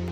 I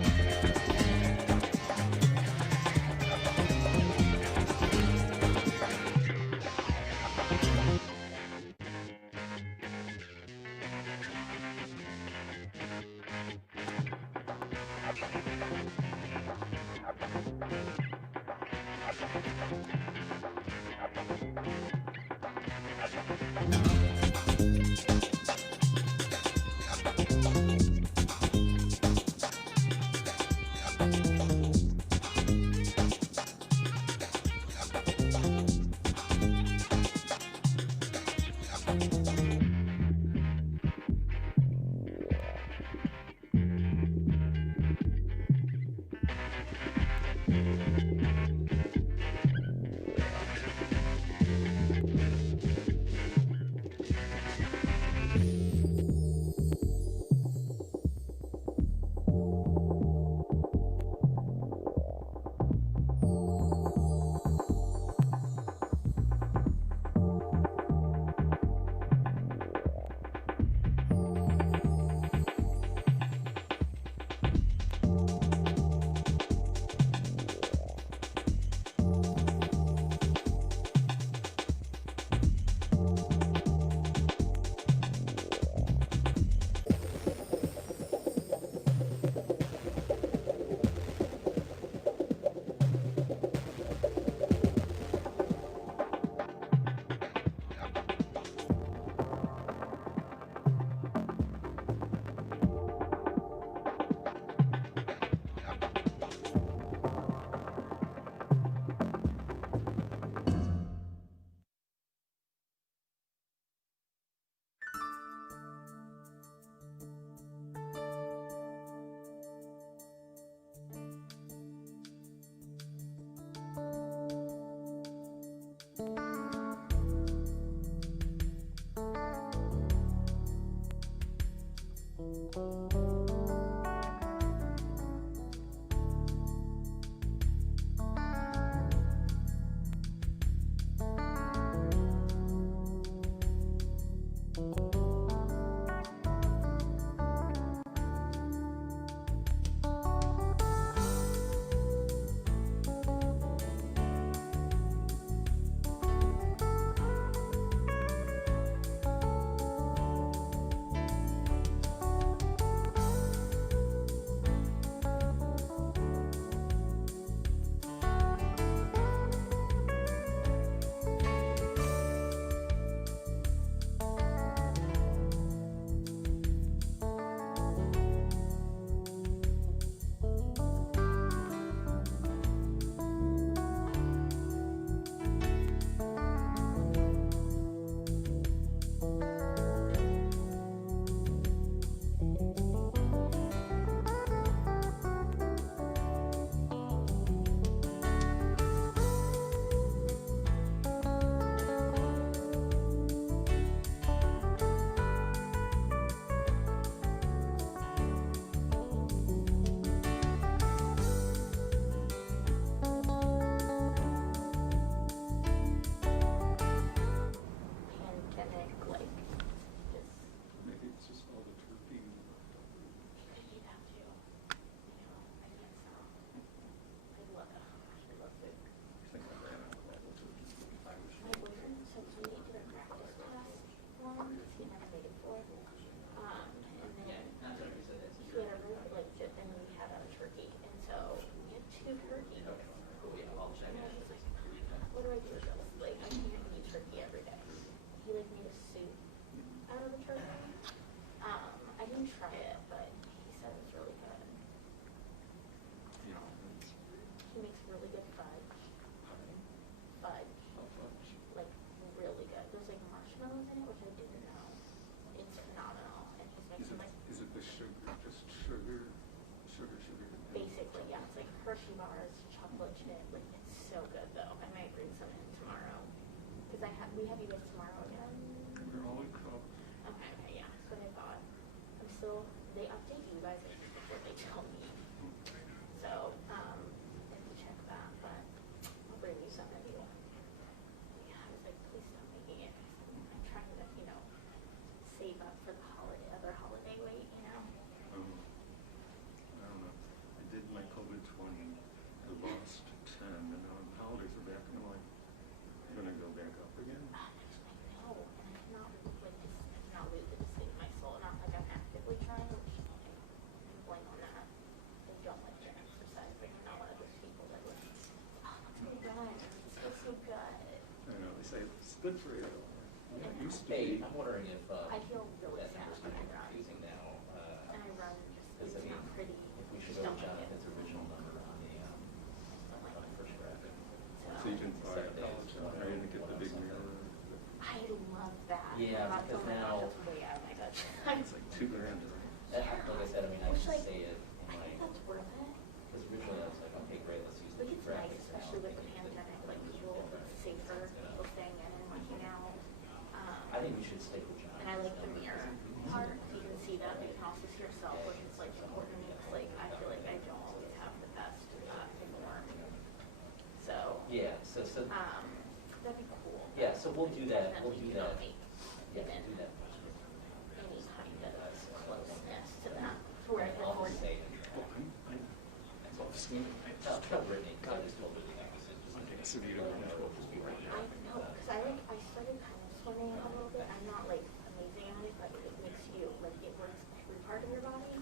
good for you. Yeah, it used to Hey, be. I'm wondering if I feel really that sad number's when kind I of run. confusing now. And I run Because just, I it's mean, not pretty. if we should Just go don't with like it. Jonathan's original number on the first graphic. So you can buy a college down there and get the big mirror. I love that. Yeah, That's because oh my now- gosh, that's way out of my budget. It's like $2 grand. Like I said, I mean, I Which, can like, say it I in think my, that's worth it. because originally I was like, okay, great, let's use the Like, two it's nice, graphics now. especially with the Maybe pandemic, like people safer, people staying in and working out. I think we should stick with John. And I like the mirror part. You can see that, but you can also see yourself, which is like important. Because like I feel like I don't always have the best form. So Yeah, so, that'd be cool. yeah, so we'll do that, we'll do that. Definitely Yeah, even we'll do that. any kind of closeness to that. To where I can I'll afford just say it. Well, I've seen it. Tell Brittany, because I just told Brittany that was it. So you don't know. I know, because I started kind of swimming a little bit. I'm not like amazing at it, but it makes you like it works every part of your body.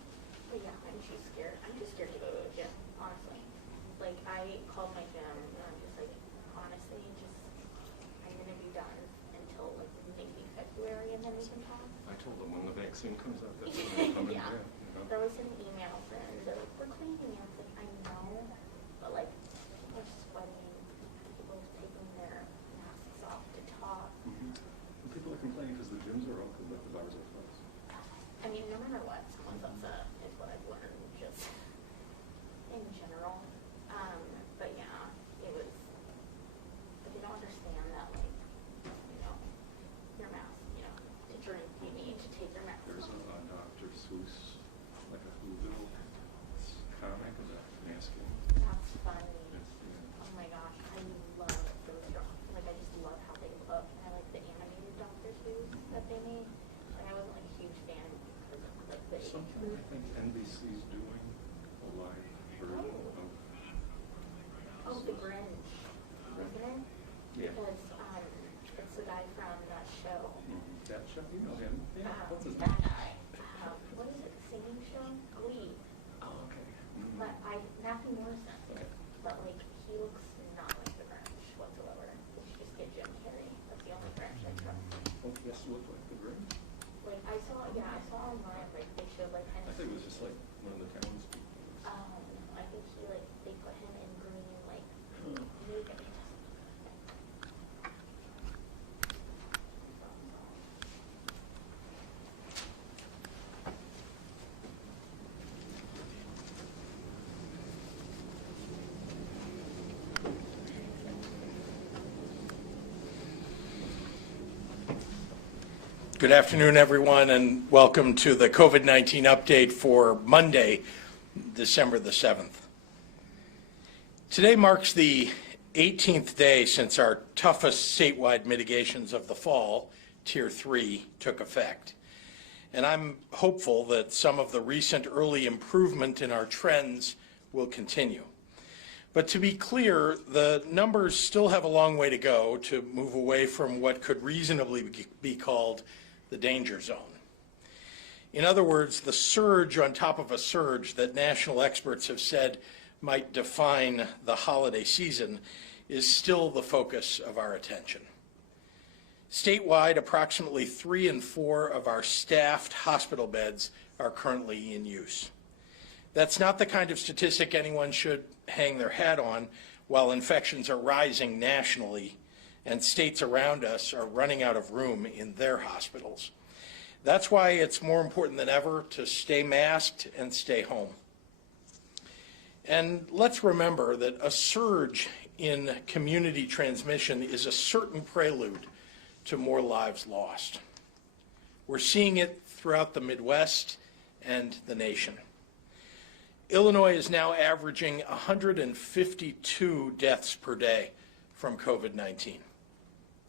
But yeah, I'm too scared. I'm too scared to go to the gym, honestly. Like I called my gym and I'm just like, honestly, I'm gonna be done until like maybe February and then we can talk. I told them when the vaccine comes out, that's when they come in Yeah. there. You know? There was an email and they're like, we're cleaning it. I was like, I know, but like people are sweating, people are taking their masks off to talk. Mhm. And people are complaining because the gyms are open, but the bars are closed. I mean, no matter what, someone's upset is what I've learned just in general. But yeah, it was, but they don't understand that like, your mask, to drink, you need to take your mask There's off. a Dr. Seuss, like a Whoville comic about masking. That's funny. It's, yeah. Oh my gosh, I love those drawings. Like, I just love how they look. And I like the animated Dr. Seuss that they made. Like, I wasn't like a huge fan because of like the Something I think NBC's doing a live version of. Oh, the Grinch, wasn't it? Yeah. Because it's the guy from that show. That show, you know him. Yeah. What's his That name? guy. What is it? The singing show? Glee. Oh, okay. Mhm. But Matthew Morrison. Okay. But like, he looks not like the Grinch whatsoever. We should just get Jim Carrey. That's the only Grinch I trust. Oh, he has to look like the Grinch? Like I saw online, like they showed like kind I of. think it was just like one of the townspeople. I think they put him in green, like makeup. Good afternoon, everyone, and welcome to the COVID-19 update for Monday, December the 7th. Today marks the 18th day since our toughest statewide mitigations of the fall, Tier 3, took effect. And I'm hopeful that some of the recent early improvement in our trends will continue. But to be clear, the numbers still have a long way to go to move away from what could reasonably be called the danger zone. In other words, the surge on top of a surge that national experts have said might define the holiday season is still the focus of our attention. Statewide, approximately 3 in 4 of our staffed hospital beds are currently in use. That's not the kind of statistic anyone should hang their hat on while infections are rising nationally and states around us are running out of room in their hospitals. That's why it's more important than ever to stay masked and stay home. And let's remember that a surge in community transmission is a certain prelude to more lives lost. We're seeing it throughout the Midwest and the nation. Illinois is now averaging 152 deaths per day from COVID-19.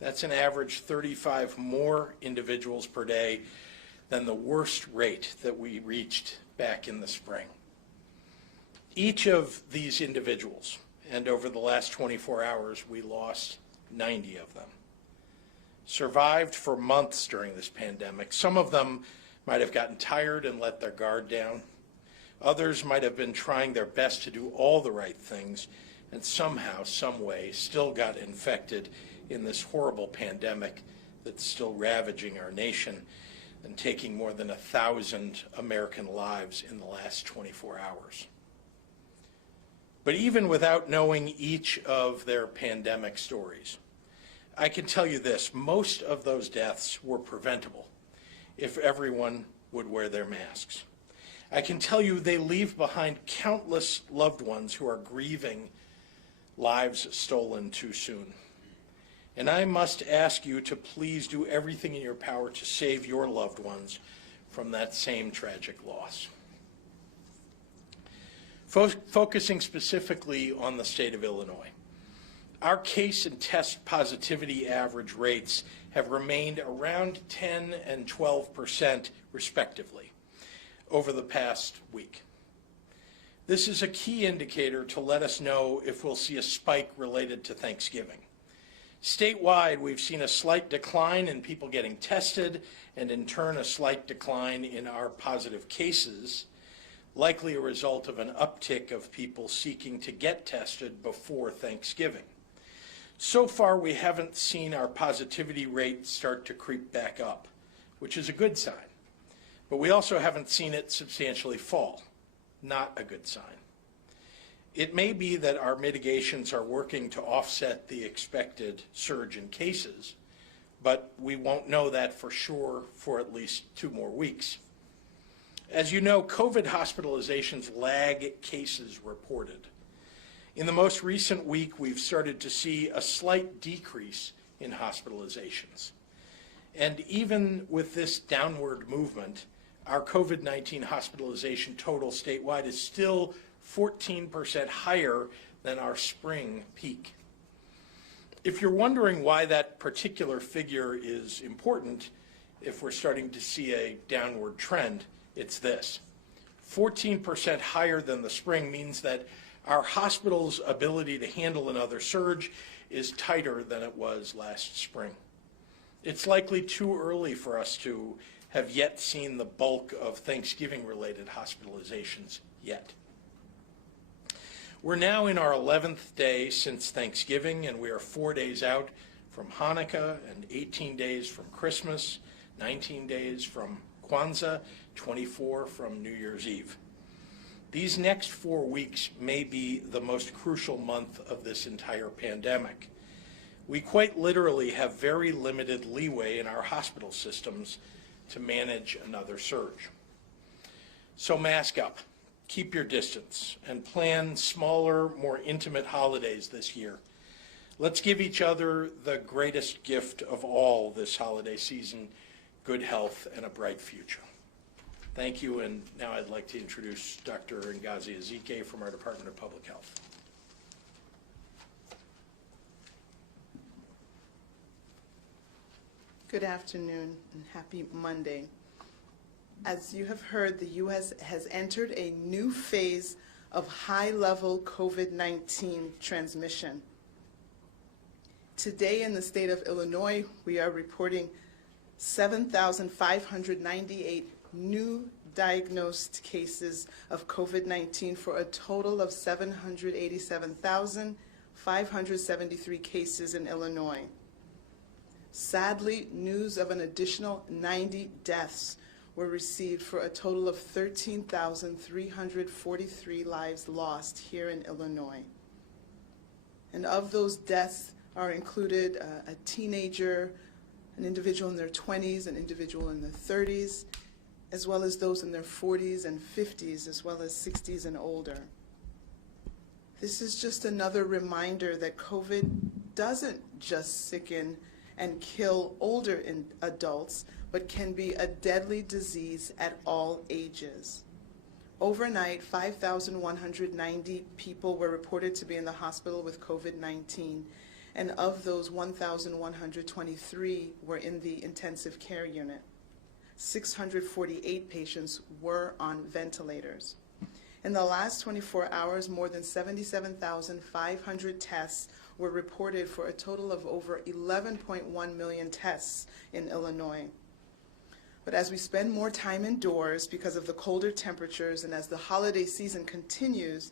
That's an average 35 more individuals per day than the worst rate that we reached back in the spring. Each of these individuals, and over the last 24 hours, we lost 90 of them, survived for months during this pandemic. Some of them might have gotten tired and let their guard down. Others might have been trying their best to do all the right things and somehow, some way, still got infected in this horrible pandemic that's still ravaging our nation and taking more than 1,000 American lives in the last 24 hours. But even without knowing each of their pandemic stories, I can tell you this: most of those deaths were preventable if everyone would wear their masks. I can tell you they leave behind countless loved ones who are grieving lives stolen too soon. And I must ask you to please do everything in your power to save your loved ones from that same tragic loss. Focusing specifically on the state of Illinois, our case and test positivity average rates have remained around 10 and 12% respectively over the past week. This is a key indicator to let us know if we'll see a spike related to Thanksgiving. Statewide, we've seen a slight decline in people getting tested and in turn a slight decline in our positive cases, likely a result of an uptick of people seeking to get tested before Thanksgiving. So far, we haven't seen our positivity rate start to creep back up, which is a good sign. But we also haven't seen it substantially fall. Not a good sign. It may be that our mitigations are working to offset the expected surge in cases, but we won't know that for sure for at least 2 more weeks. As you know, COVID hospitalizations lag cases reported. In the most recent week, we've started to see a slight decrease in hospitalizations. And even with this downward movement, our COVID-19 hospitalization total statewide is still 14% higher than our spring peak. If you're wondering why that particular figure is important, if we're starting to see a downward trend, it's this. 14% higher than the spring means that our hospital's ability to handle another surge is tighter than it was last spring. It's likely too early for us to have yet seen the bulk of Thanksgiving-related hospitalizations yet. We're now in our 11th day since Thanksgiving, and we are 4 days out from Hanukkah and 18 days from Christmas, 19 days from Kwanzaa, 24 from New Year's Eve. These next 4 weeks may be the most crucial month of this entire pandemic. We quite literally have very limited leeway in our hospital systems to manage another surge. So mask up, keep your distance, and plan smaller, more intimate holidays this year. Let's give each other the greatest gift of all this holiday season, good health and a bright future. Thank you, and now I'd like to introduce Dr. Ngozi Ezike from our Department of Public Health. Good afternoon and happy Monday. As you have heard, the U.S. has entered a new phase of high-level COVID-19 transmission. Today in the state of Illinois, we are reporting 7,598 new diagnosed cases of COVID-19 for a total of 787,573 cases in Illinois. Sadly, news of an additional 90 deaths were received for a total of 13,343 lives lost here in Illinois. And of those deaths are included a teenager, an individual in their 20s, an individual in their 30s, as well as those in their 40s and 50s, as well as 60s and older. This is just another reminder that COVID doesn't just sicken and kill older adults, but can be a deadly disease at all ages. Overnight, 5,190 people were reported to be in the hospital with COVID-19, and of those, 1,123 were in the intensive care unit. 648 patients were on ventilators. In the last 24 hours, more than 77,500 tests were reported for a total of over 11.1 million tests in Illinois. But as we spend more time indoors because of the colder temperatures and as the holiday season continues,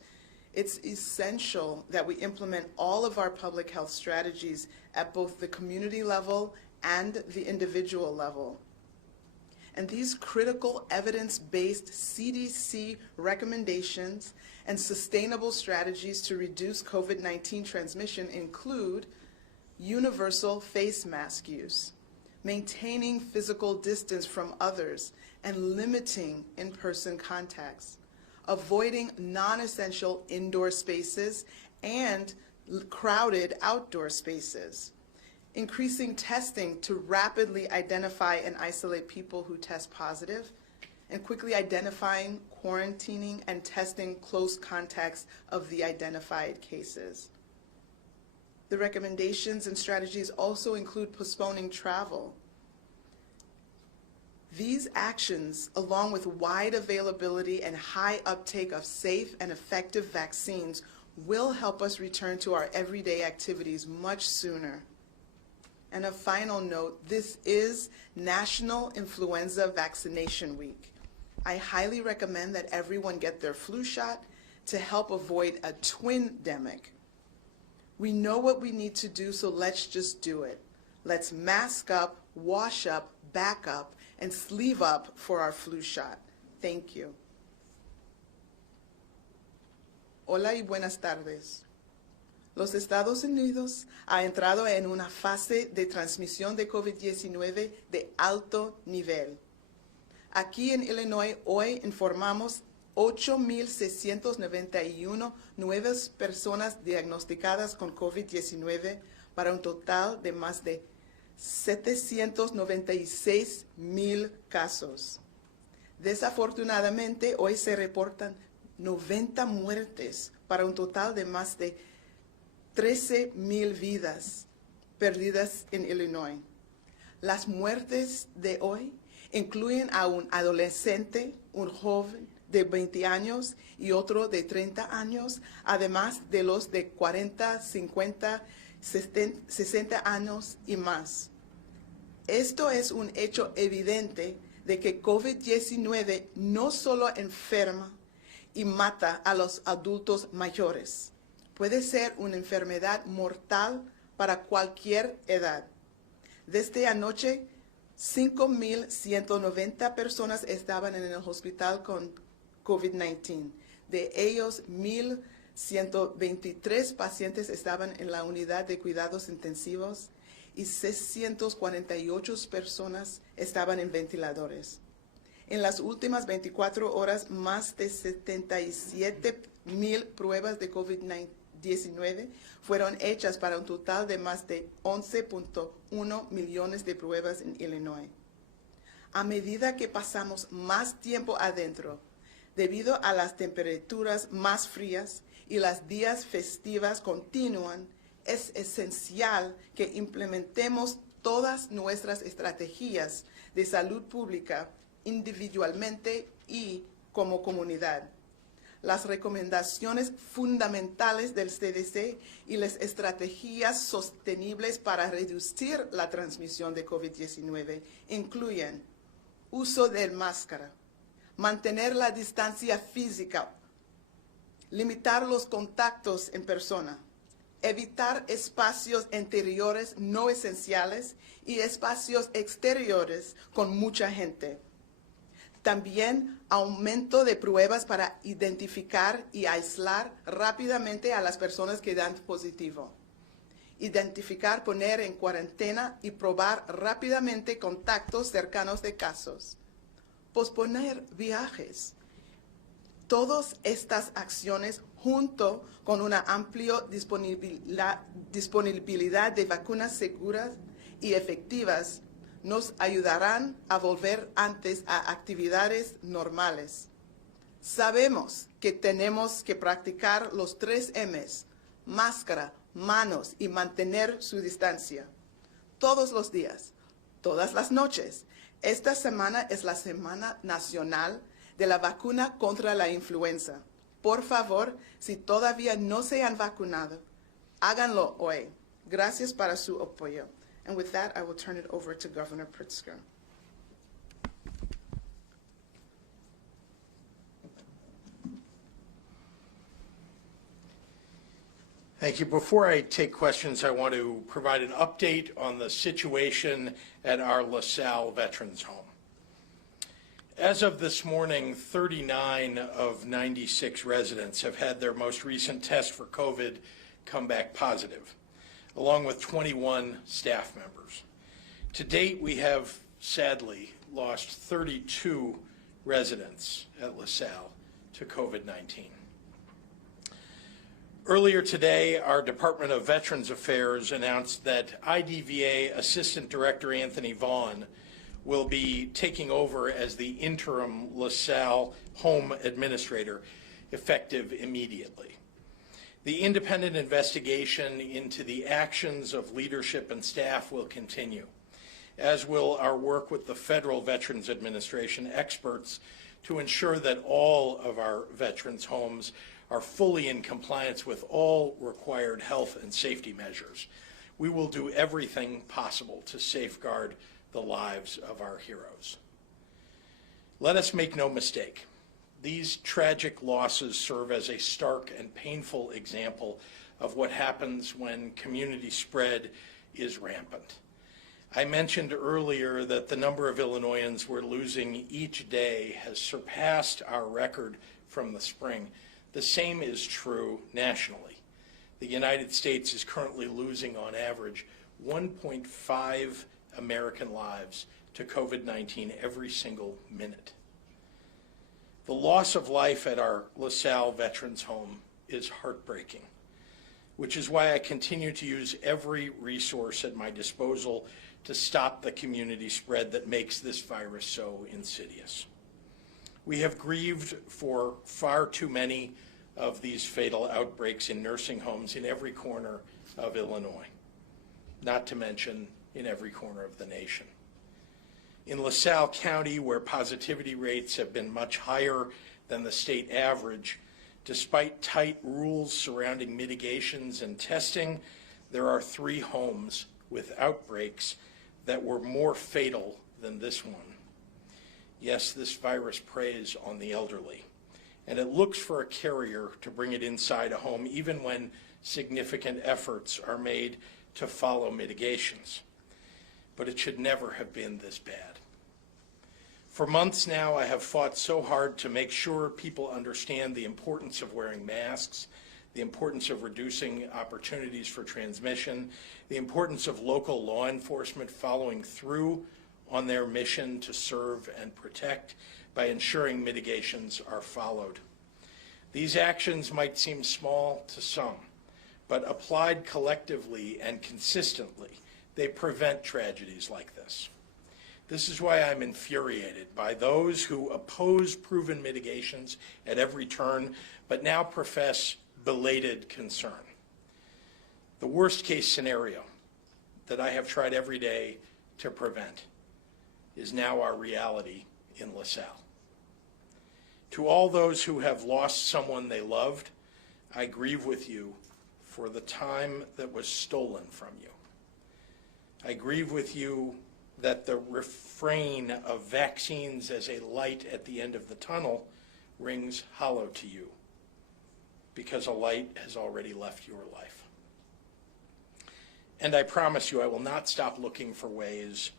It's essential that we implement all of our public health strategies at both the community level and the individual level. And these critical evidence-based CDC recommendations and sustainable strategies to reduce COVID-19 transmission include universal face mask use, maintaining physical distance from others, and limiting in-person contacts, avoiding non-essential indoor spaces and crowded outdoor spaces, increasing testing to rapidly identify and isolate people who test positive, and quickly identifying, quarantining, and testing close contacts of the identified cases. The recommendations and strategies also include postponing travel. These actions, along with wide availability and high uptake of safe and effective vaccines, will help us return to our everyday activities much sooner. And a final note, this is National Influenza Vaccination Week. I highly recommend that everyone get their flu shot to help avoid a twin-demic. We know what we need to do, so let's just do it. Let's mask up, wash up, back up, and sleeve up for our flu shot. Thank you. Hola y buenas tardes. Los Estados Unidos ha entrado en una fase de transmisión de COVID-19 de alto nivel. Aquí en Illinois hoy informamos 8,691 nuevas personas diagnosticadas con COVID-19 para un total de más de 796,000 casos. Desafortunadamente, hoy se reportan 90 muertes para un total de más de 13,000 vidas perdidas en Illinois. Las muertes de hoy incluyen a un adolescente, un joven de 20 años y otro de 30 años, además de los de 40, 50, 60 años y más. Esto es un hecho evidente de que COVID-19 no solo enferma y mata a los adultos mayores, puede ser una enfermedad mortal para cualquier edad. Desde anoche, 5,190 personas estaban en el hospital con COVID-19. De ellos, 1,123 pacientes estaban en la unidad de cuidados intensivos y 648 personas estaban en ventiladores. En las últimas 24 horas, más de 77,000 pruebas de COVID-19 fueron hechas para un total de más de 11,1 millones de pruebas en Illinois. A medida que pasamos más tiempo adentro, debido a las temperaturas más frías y las días festivas continúan, es esencial que implementemos todas nuestras estrategias de salud pública individualmente y como comunidad. Las recomendaciones fundamentales del CDC y las estrategias sostenibles para reducir la transmisión de COVID-19 incluyen uso de máscara, mantener la distancia física, limitar los contactos en persona, evitar espacios interiores no esenciales y espacios exteriores con mucha gente. También aumento de pruebas para identificar y aislar rápidamente a las personas que dan positivo. Identificar, poner en cuarentena y probar rápidamente contactos cercanos de casos. Posponer viajes. Todas estas acciones, junto con una amplia disponibilidad de vacunas seguras y efectivas, nos ayudarán a volver antes a actividades normales. Sabemos que tenemos que practicar los 3 M's, máscara, manos y mantener su distancia. Todos los días, todas las noches. Esta semana es la Semana Nacional de la Vacuna contra la Influenza. Por favor, si todavía no se han vacunado, háganlo hoy. Gracias por su apoyo. And with that, I will turn it over to Governor Pritzker. Thank you. Before I take questions, I want to provide an update on the situation at our LaSalle Veterans Home. As of this morning, 39 of 96 residents have had their most recent test for COVID come back positive, along with 21 staff members. To date, we have sadly lost 32 residents at LaSalle to COVID-19. Earlier today, our Department of Veterans Affairs announced that IDVA Assistant Director Anthony Vaughn will be taking over as the interim LaSalle Home Administrator, effective immediately. The independent investigation into the actions of leadership and staff will continue, as will our work with the Federal Veterans Administration experts to ensure that all of our veterans' homes are fully in compliance with all required health and safety measures. We will do everything possible to safeguard the lives of our heroes. Let us make no mistake. These tragic losses serve as a stark and painful example of what happens when community spread is rampant. I mentioned earlier that the number of Illinoisans we're losing each day has surpassed our record from the spring. The same is true nationally. The United States is currently losing on average 1.5 American lives to COVID-19 every single minute. The loss of life at our LaSalle Veterans Home is heartbreaking, which is why I continue to use every resource at my disposal to stop the community spread that makes this virus so insidious. We have grieved for far too many of these fatal outbreaks in nursing homes in every corner of Illinois, not to mention in every corner of the nation. In LaSalle County, where positivity rates have been much higher than the state average, despite tight rules surrounding mitigations and testing, there are 3 homes with outbreaks that were more fatal than this one. Yes, this virus preys on the elderly, and it looks for a carrier to bring it inside a home, even when significant efforts are made to follow mitigations. But it should never have been this bad. For months now, I have fought so hard to make sure people understand the importance of wearing masks, the importance of reducing opportunities for transmission, the importance of local law enforcement following through on their mission to serve and protect by ensuring mitigations are followed. These actions might seem small to some, but applied collectively and consistently, they prevent tragedies like this. This is why I'm infuriated by those who oppose proven mitigations at every turn, but now profess belated concern. The worst case scenario that I have tried every day to prevent is now our reality in LaSalle. To all those who have lost someone they loved, I grieve with you for the time that was stolen from you. I grieve with you that the refrain of vaccines as a light at the end of the tunnel rings hollow to you, because a light has already left your life. And I promise you, I will not stop looking for ways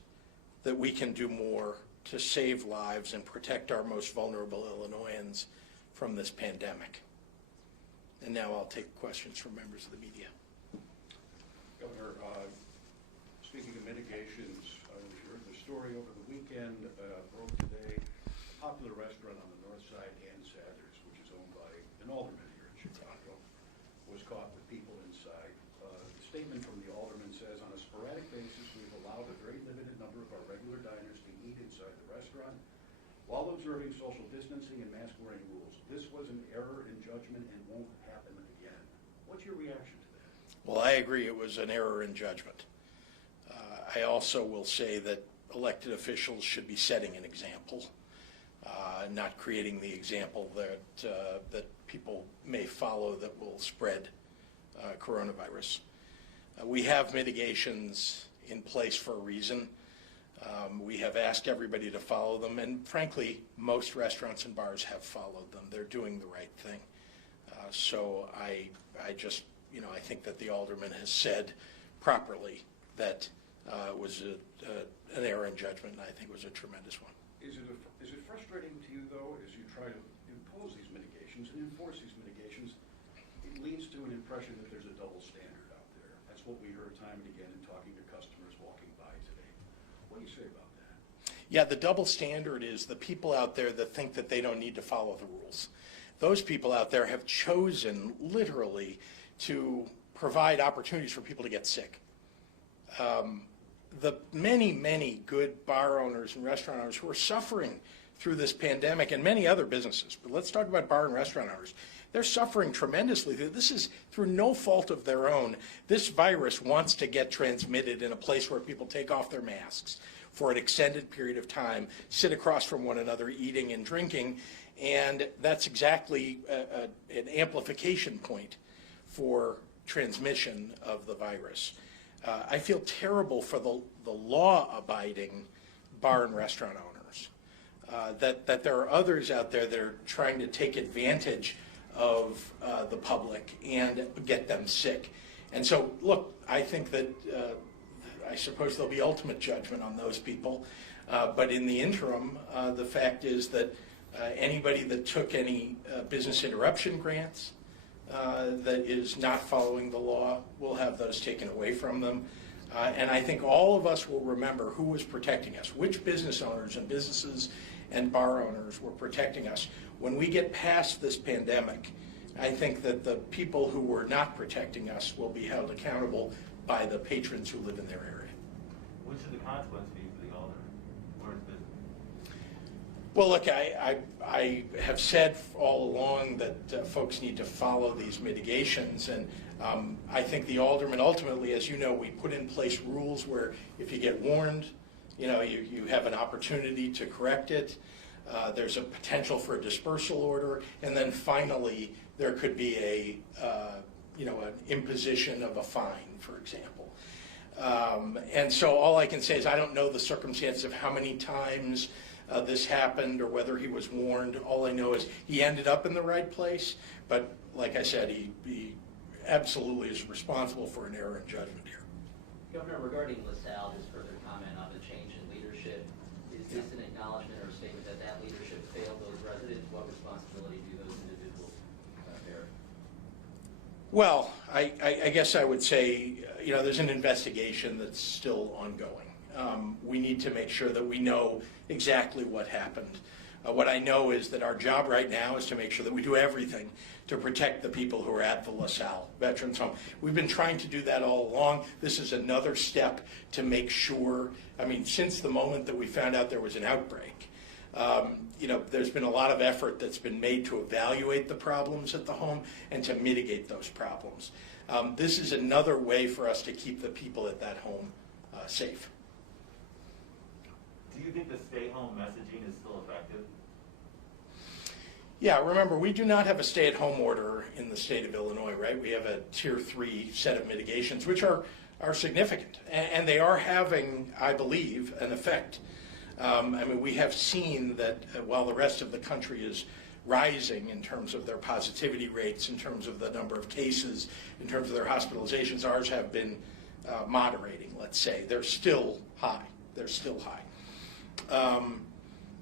that we can do more to save lives and protect our most vulnerable Illinoisans from this pandemic. And now I'll take questions from members of the media. Governor, speaking of mitigations, you heard the story over the weekend, broke today. A popular restaurant on the north side, Ann Sathers, which is owned by an alderman here in Chicago, was caught with people inside. The statement from the alderman says, on a sporadic basis, we've allowed a very limited number of our regular diners to eat inside the restaurant while observing social distancing and mask-wearing rules. This was an error in judgment and won't happen again. What's your reaction to that? Well, I agree it was an error in judgment. I also will say that elected officials should be setting an example, not creating the example that people may follow that will spread coronavirus. We have mitigations in place for a reason. We have asked everybody to follow them, and frankly, most restaurants and bars have followed them. They're doing the right thing. So I just I think that the alderman has said properly that was an error in judgment, and I think it was a tremendous one. Is it frustrating to you, though, as you try to impose these mitigations and enforce these mitigations, it leads to an impression that there's a double standard out there? That's what we heard time and again in talking to customers walking by today. What do you say about that? Yeah, the double standard is the people out there that think that they don't need to follow the rules. Those people out there have chosen, literally, to provide opportunities for people to get sick. The many, many good bar owners and restaurant owners who are suffering through this pandemic, and many other businesses, but let's talk about bar and restaurant owners. They're suffering tremendously. This is through no fault of their own. This virus wants to get transmitted in a place where people take off their masks for an extended period of time, sit across from one another, eating and drinking, and that's exactly an amplification point for transmission of the virus. I feel terrible for the law-abiding bar and restaurant owners, that there are others out there that are trying to take advantage of the public and get them sick. And so, look, I think that I suppose there'll be ultimate judgment on those people, but in the interim, the fact is that anybody that took any business interruption grants that is not following the law will have those taken away from them. And I think all of us will remember who was protecting us, which business owners and businesses and bar owners were protecting us. When we get past this pandemic, I think that the people who were not protecting us will be held accountable by the patrons who live in their area. What should the consequence be for the alderman or his business? Well, look, I have said all along that folks need to follow these mitigations, and I think the alderman ultimately, as you know, we put in place rules where if you get warned, you have an opportunity to correct it. There's a potential for a dispersal order, and then finally there could be an imposition of a fine, for example. And so all I can say is I don't know the circumstances of how many times this happened or whether he was warned. All I know is he ended up in the right place, but like I said, he absolutely is responsible for an error in judgment here. Governor, regarding LaSalle, just further comment on the change in leadership. Is this an acknowledgement or a statement that leadership failed those residents? What responsibility do those individuals bear? Well, I guess I would say, there's an investigation that's still ongoing. We need to make sure that we know exactly what happened. What I know is that our job right now is to make sure that we do everything to protect the people who are at the LaSalle Veterans Home. We've been trying to do that all along. This is another step to make sure, since the moment that we found out there was an outbreak, there's been a lot of effort that's been made to evaluate the problems at the home and to mitigate those problems. This is another way for us to keep the people at that home safe. Do you think the stay-home messaging is still effective? Yeah, remember, we do not have a stay-at-home order in the state of Illinois, right? We have a Tier 3 set of mitigations, which are significant, and they are having, I believe, an effect. We have seen that while the rest of the country is rising in terms of their positivity rates, in terms of the number of cases, in terms of their hospitalizations, ours have been moderating, let's say. They're still high.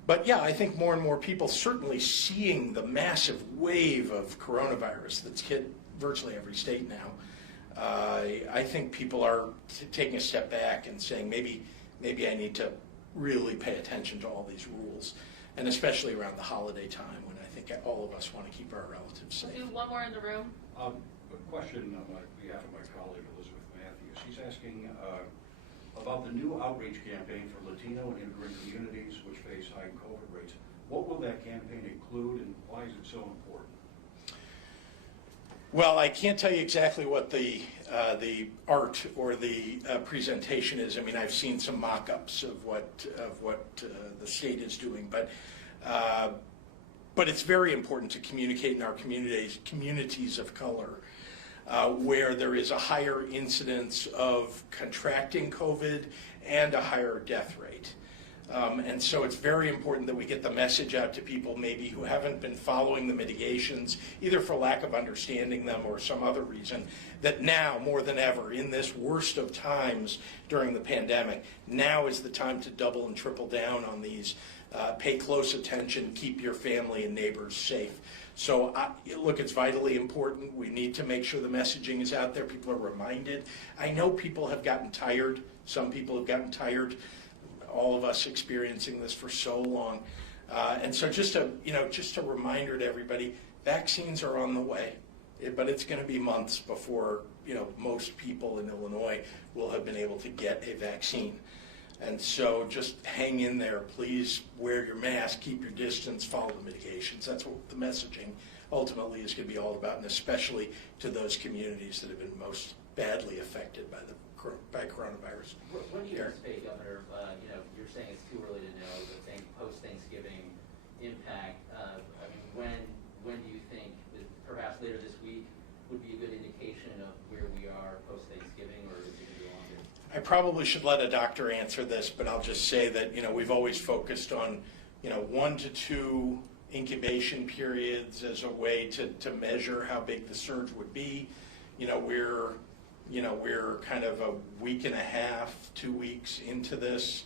But yeah, I think more and more people, certainly seeing the massive wave of coronavirus that's hit virtually every state now, I think people are taking a step back and saying maybe I need to really pay attention to all these rules, and especially around the holiday time when I think all of us want to keep our relatives safe. We'll do one more in the room. A question on behalf of my colleague Elizabeth Matthews. She's asking about the new outreach campaign for Latino and immigrant communities which face high COVID rates. What will that campaign include, and why is it so important? Well, I can't tell you exactly what the art or the presentation is. I've seen some mock-ups of what the state is doing, but it's very important to communicate in our communities of color where there is a higher incidence of contracting COVID and a higher death rate. And so it's very important that we get the message out to people maybe who haven't been following the mitigations, either for lack of understanding them or some other reason, that now more than ever, in this worst of times during the pandemic, now is the time to double and triple down on these. Pay close attention, keep your family and neighbors safe. So look, it's vitally important. We need to make sure the messaging is out there. People are reminded. I know people have gotten tired. Some people have gotten tired. All of us experiencing this for so long. And so just a reminder to everybody, vaccines are on the way, but it's going to be months before, most people in Illinois will have been able to get a vaccine. And so just hang in there. Please wear your mask, keep your distance, follow the mitigations. That's what the messaging ultimately is going to be all about, and especially to those communities that have been most badly affected by coronavirus. When do you anticipate, Governor, you're saying it's too early to know the post-Thanksgiving impact. When do you think, that perhaps later this week, would be a good indication of where we are post-Thanksgiving, or is it going to be longer? I probably should let a doctor answer this, but I'll just say that, we've always focused on, 1 to 2 incubation periods as a way to measure how big the surge would be. We're kind of a week and a half, 2 weeks into this,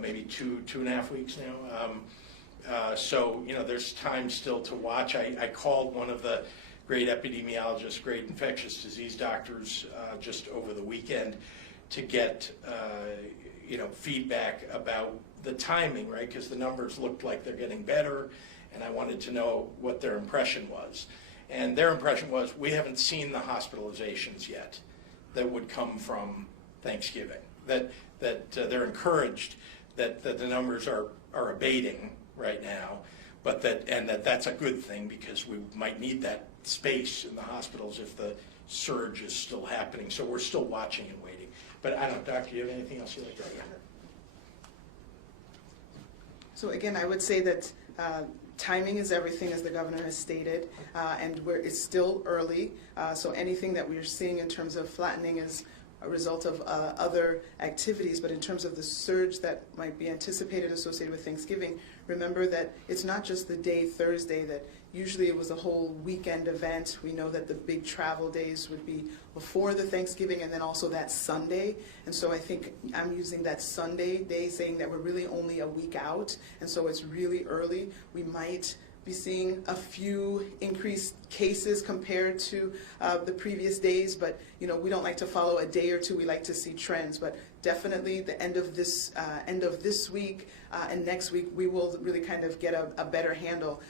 maybe two and a half weeks now. So, there's time still to watch. I called one of the great epidemiologists, great infectious disease doctors just over the weekend to get, feedback about the timing, right? Because the numbers looked like they're getting better, and I wanted to know what their impression was. And their impression was, we haven't seen the hospitalizations yet that would come from Thanksgiving. That they're encouraged that the numbers are abating right now, but that's a good thing because we might need that space in the hospitals if the surge is still happening. So we're still watching and waiting. But I don't know, Doctor, do you have anything else you'd like to add? So again, I would say that timing is everything, as the governor has stated, and it's still early. So anything that we're seeing in terms of flattening is a result of other activities. But in terms of the surge that might be anticipated associated with Thanksgiving, remember that it's not just the day Thursday, that usually it was a whole weekend event. We know that the big travel days would be before the Thanksgiving and then also that Sunday. And so I think I'm using that Sunday day saying that we're really only a week out. And so it's really early. We might be seeing a few increased cases compared to the previous days, but we don't like to follow a day or two. We like to see trends. But definitely the end of this week and next week, we will really kind of get a better handle.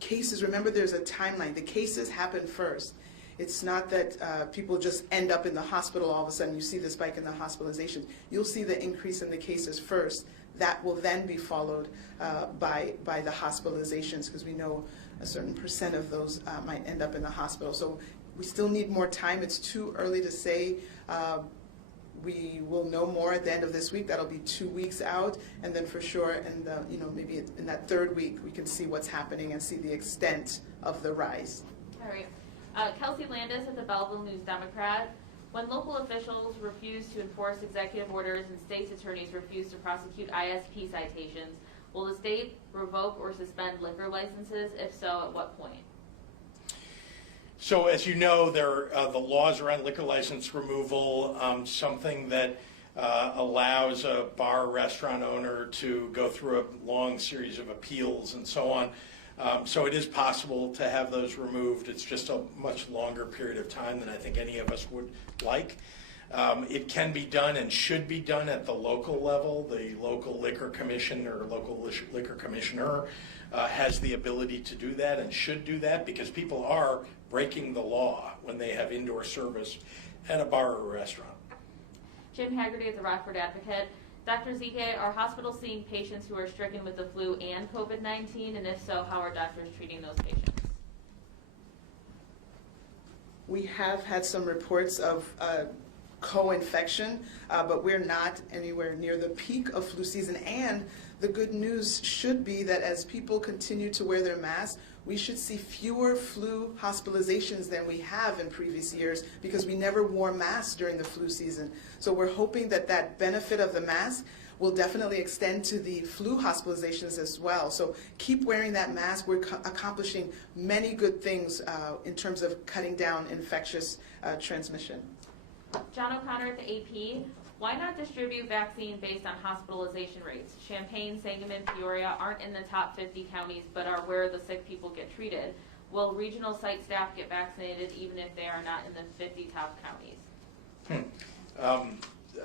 Cases, remember, there's a timeline. The cases happen first. It's not that people just end up in the hospital all of a sudden. You see the spike in the hospitalizations. You'll see the increase in the cases first. That will then be followed by the hospitalizations, because we know a certain percent of those might end up in the hospital. So we still need more time. It's too early to say. We will know more at the end of this week. That'll be 2 weeks out, and then for sure, and maybe in that third week, we can see what's happening and see the extent of the rise. All right. Kelsey Landis at the Belleville News Democrat. When local officials refuse to enforce executive orders and state's attorneys refuse to prosecute ISP citations, will the state revoke or suspend liquor licenses? If so, at what point? So as you know, the laws around liquor license removal, something that allows a bar or restaurant owner to go through a long series of appeals and so on. So it is possible to have those removed. It's just a much longer period of time than I think any of us would like. It can be done and should be done at the local level. The local liquor commission or local liquor commissioner has the ability to do that and should do that, because people are breaking the law when they have indoor service at a bar or a restaurant. Jim Haggerty at the Rockford Advocate. Dr. Zike, are hospitals seeing patients who are stricken with the flu and COVID-19? And if so, how are doctors treating those patients? We have had some reports of co-infection, but we're not anywhere near the peak of flu season. And the good news should be that as people continue to wear their masks, we should see fewer flu hospitalizations than we have in previous years, because we never wore masks during the flu season. So we're hoping that that benefit of the mask will definitely extend to the flu hospitalizations as well. So keep wearing that mask. We're accomplishing many good things in terms of cutting down infectious transmission. John O'Connor at the AP. Why not distribute vaccine based on hospitalization rates? Champaign, Sangamon, Peoria aren't in the top 50 counties, but are where the sick people get treated. Will regional site staff get vaccinated even if they are not in the 50 top counties?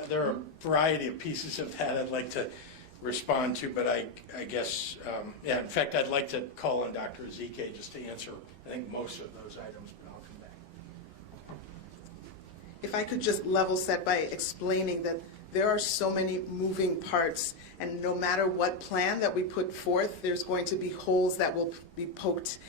There are a variety of pieces of that I'd like to respond to, but I guess, yeah, in fact, I'd like to call on Dr. Ezike just to answer, I think, most of those items, but I'll come back. If I could just level set by explaining that there are so many moving parts, and no matter what plan that we put forth, there's going to be holes that will be poked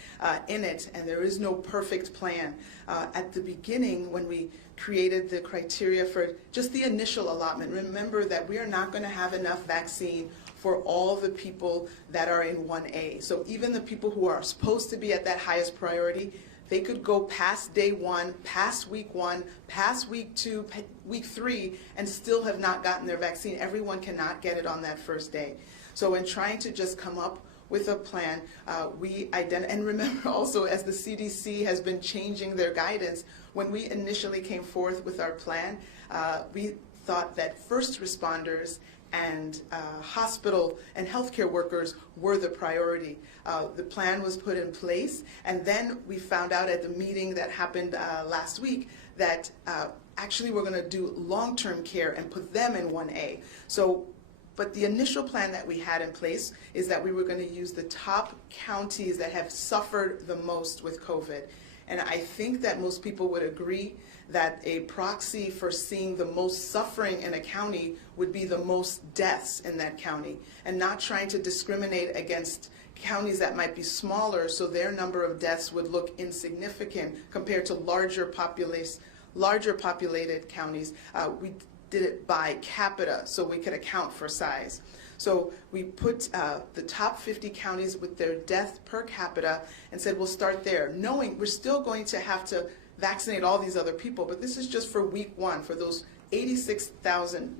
in it, and there is no perfect plan. At the beginning, when we created the criteria for just the initial allotment, remember that we are not going to have enough vaccine for all the people that are in 1A. So even the people who are supposed to be at that highest priority, they could go past day 1, past week 1, past week 2, week 3, and still have not gotten their vaccine. Everyone cannot get it on that first day. So in trying to just come up with a plan, and remember also, as the CDC has been changing their guidance, when we initially came forth with our plan, we thought that first responders and hospital and healthcare workers were the priority. The plan was put in place, and then we found out at the meeting that happened last week that actually we're going to do long-term care and put them in 1A. But the initial plan that we had in place is that we were going to use the top counties that have suffered the most with COVID. And I think that most people would agree that a proxy for seeing the most suffering in a county would be the most deaths in that county, and not trying to discriminate against counties that might be smaller so their number of deaths would look insignificant compared to larger populated counties. We did it by capita so we could account for size. So we put the top 50 counties with their death per capita and said we'll start there, knowing we're still going to have to vaccinate all these other people, but this is just for week 1, for those 86,000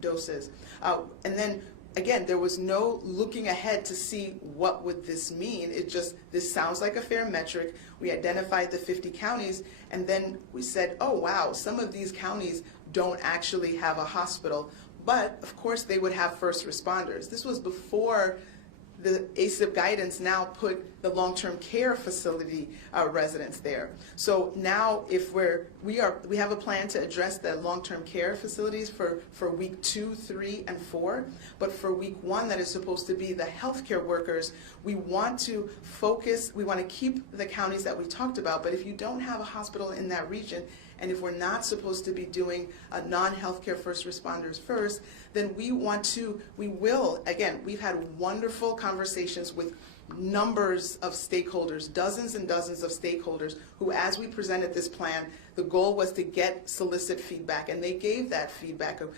doses. And then, again, there was no looking ahead to see what would this mean. It just, this sounds like a fair metric. We identified the 50 counties, and then we said, oh, wow, some of these counties don't actually have a hospital. But, of course, they would have first responders. This was before the ACIP guidance now put the long-term care facility residents there. So now if we have a plan to address the long-term care facilities for week 2, 3, and 4, but for week 1 that is supposed to be the healthcare workers, we want to focus, we want to keep the counties that we talked about, but if you don't have a hospital in that region, and if we're not supposed to be doing non-healthcare first responders first, then we will, again, we've had wonderful conversations with numbers of stakeholders, dozens and dozens of stakeholders who, as we presented this plan, the goal was to solicit feedback, and they gave that feedback of,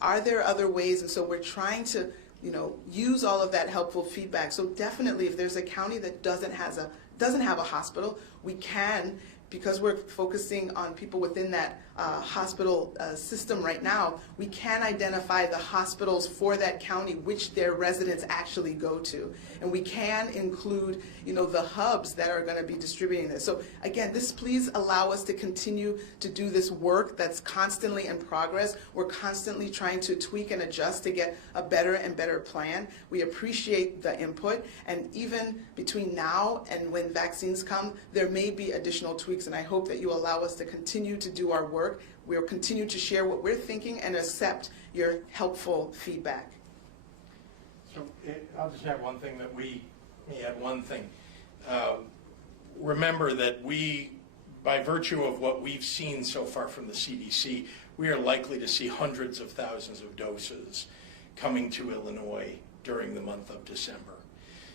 are there other ways? And so we're trying to, use all of that helpful feedback. So definitely, if there's a county that doesn't have a hospital, we can, because we're focusing on people within that hospital system right now, we can identify the hospitals for that county which their residents actually go to. And we can include, the hubs that are going to be distributing this. So again, please allow us to continue to do this work that's constantly in progress. We're constantly trying to tweak and adjust to get a better and better plan. We appreciate the input, and even between now and when vaccines come, there may be additional tweaks, and I hope that you allow us to continue to do our work. We'll continue to share what we're thinking and accept your helpful feedback. So I'll just add one thing remember that by virtue of what we've seen so far from the CDC, we are likely to see hundreds of thousands of doses coming to Illinois during the month of December.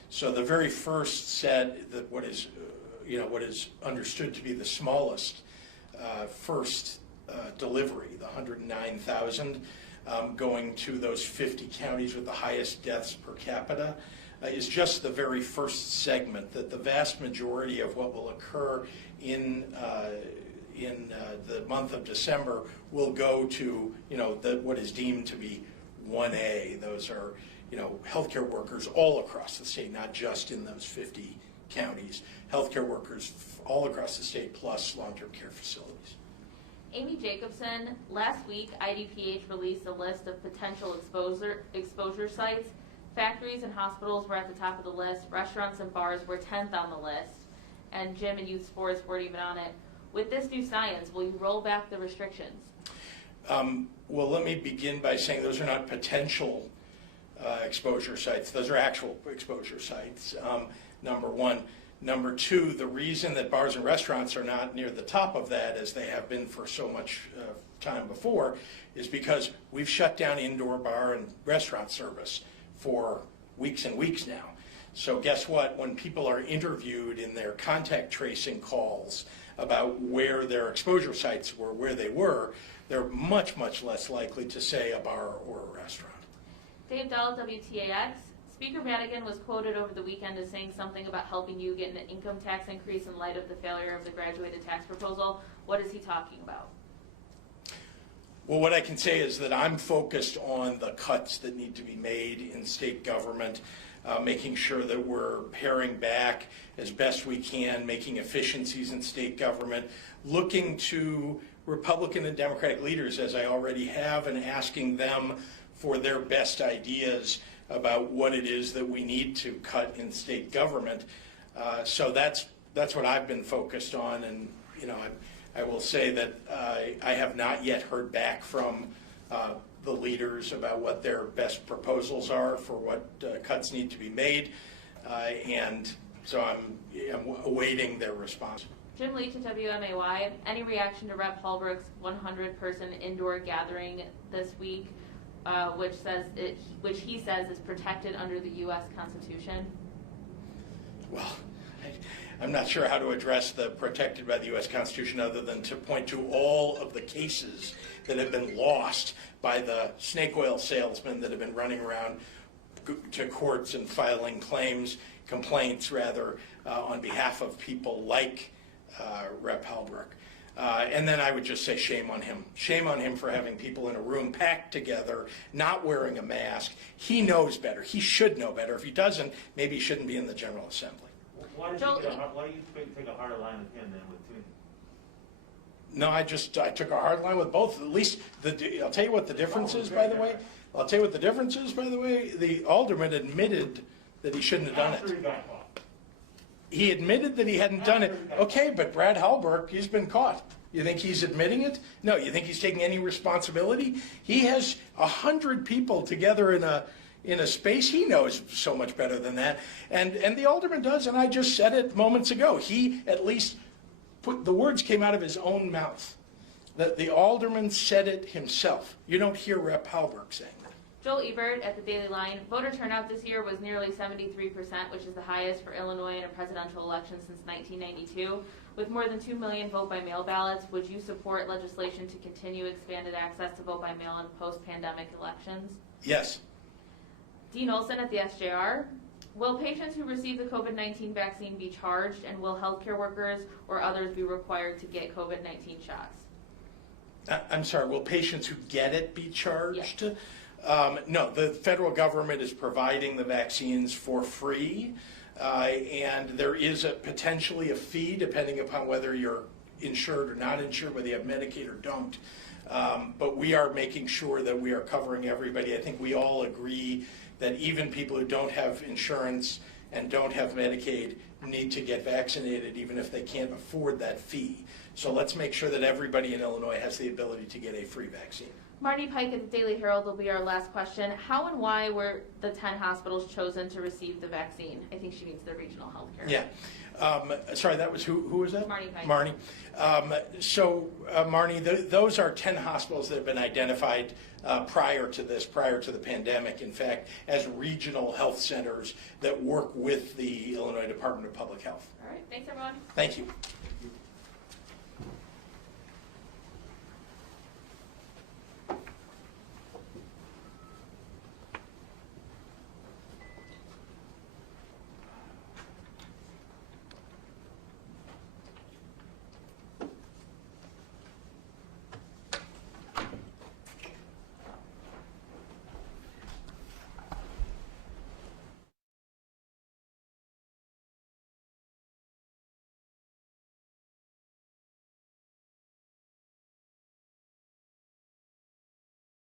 So the very first set, that what is understood to be the smallest first delivery, the 109,000 going to those 50 counties with the highest deaths per capita, is just the very first segment. That the vast majority of what will occur in the month of December will go to what is deemed to be 1A. Those are, healthcare workers all across the state, not just in those 50 counties. Healthcare workers all across the state, plus long-term care facilities. Amy Jacobson, last week IDPH released a list of potential exposure sites. Factories and hospitals were at the top of the list. Restaurants and bars were 10th on the list. And gym and youth sports weren't even on it. With this new science, will you roll back the restrictions? Well, let me begin by saying those are not potential exposure sites. Those are actual exposure sites, number one. Number two, the reason that bars and restaurants are not near the top of that, as they have been for so much time before, is because we've shut down indoor bar and restaurant service for weeks and weeks now. So guess what? When people are interviewed in their contact tracing calls about where their exposure sites were, where they were, they're much, much less likely to say a bar or a restaurant. Dave Dahl, WTAX. Speaker Madigan was quoted over the weekend as saying something about helping you get an income tax increase in light of the failure of the graduated tax proposal. What is he talking about? Well, what I can say is that I'm focused on the cuts that need to be made in state government, making sure that we're paring back as best we can, making efficiencies in state government, looking to Republican and Democratic leaders, as I already have, and asking them for their best ideas about what it is that we need to cut in state government. So that's what I've been focused on, and I will say that I have not yet heard back from the leaders about what their best proposals are for what cuts need to be made, and so I'm awaiting their response. Jim Leach at WMAY. Any reaction to Rep. Hallbrook's 100-person indoor gathering this week, which he says is protected under the U.S. Constitution? Well, I'm not sure how to address the protected by the U.S. Constitution other than to point to all of the cases that have been lost by the snake oil salesmen that have been running around to courts and filing complaints on behalf of people like Rep. Hallbrook. And then I would just say shame on him. Shame on him for having people in a room packed together, not wearing a mask. He knows better. He should know better. If he doesn't, maybe he shouldn't be in the General Assembly. Why do you take a harder line with him than with Toomey? No, I took a hard line with both. At least, I'll tell you what the difference is, by the way. I'll tell you what the difference is, by the way. The alderman admitted that he shouldn't have done it. He admitted that he hadn't done it. Okay, but Brad Hallbrook, he's been caught. You think he's admitting it? No. You think he's taking any responsibility? He has 100 people together in a space. He knows so much better than that. And the alderman does, and I just said it moments ago. He at least the words came out of his own mouth. That the alderman said it himself. You don't hear Rep. Hallbrook saying that. Joel Ebert at the Daily Line. Voter turnout this year was nearly 73%, which is the highest for Illinois in a presidential election since 1992. With more than 2 million vote-by-mail ballots, would you support legislation to continue expanded access to vote-by-mail in post-pandemic elections? Yes. Dean Olson at the SJR. Will patients who receive the COVID-19 vaccine be charged, and will healthcare workers or others be required to get COVID-19 shots? I'm sorry, will patients who get it be charged? Yes. No, the federal government is providing the vaccines for free, and there is potentially a fee depending upon whether you're insured or not insured, whether you have Medicaid or don't. But we are making sure that we are covering everybody. I think we all agree that even people who don't have insurance and don't have Medicaid need to get vaccinated even if they can't afford that fee. So let's make sure that everybody in Illinois has the ability to get a free vaccine. Marty Pike at the Daily Herald will be our last question. How and why were the 10 hospitals chosen to receive the vaccine? I think she means the regional healthcare. Yeah. Sorry, that was who was that? Marty Pike. Marnie. Marnie, those are 10 hospitals that have been identified prior to the pandemic, in fact, as regional health centers that work with the Illinois Department of Public Health. All right. Thanks, everyone. Thank you.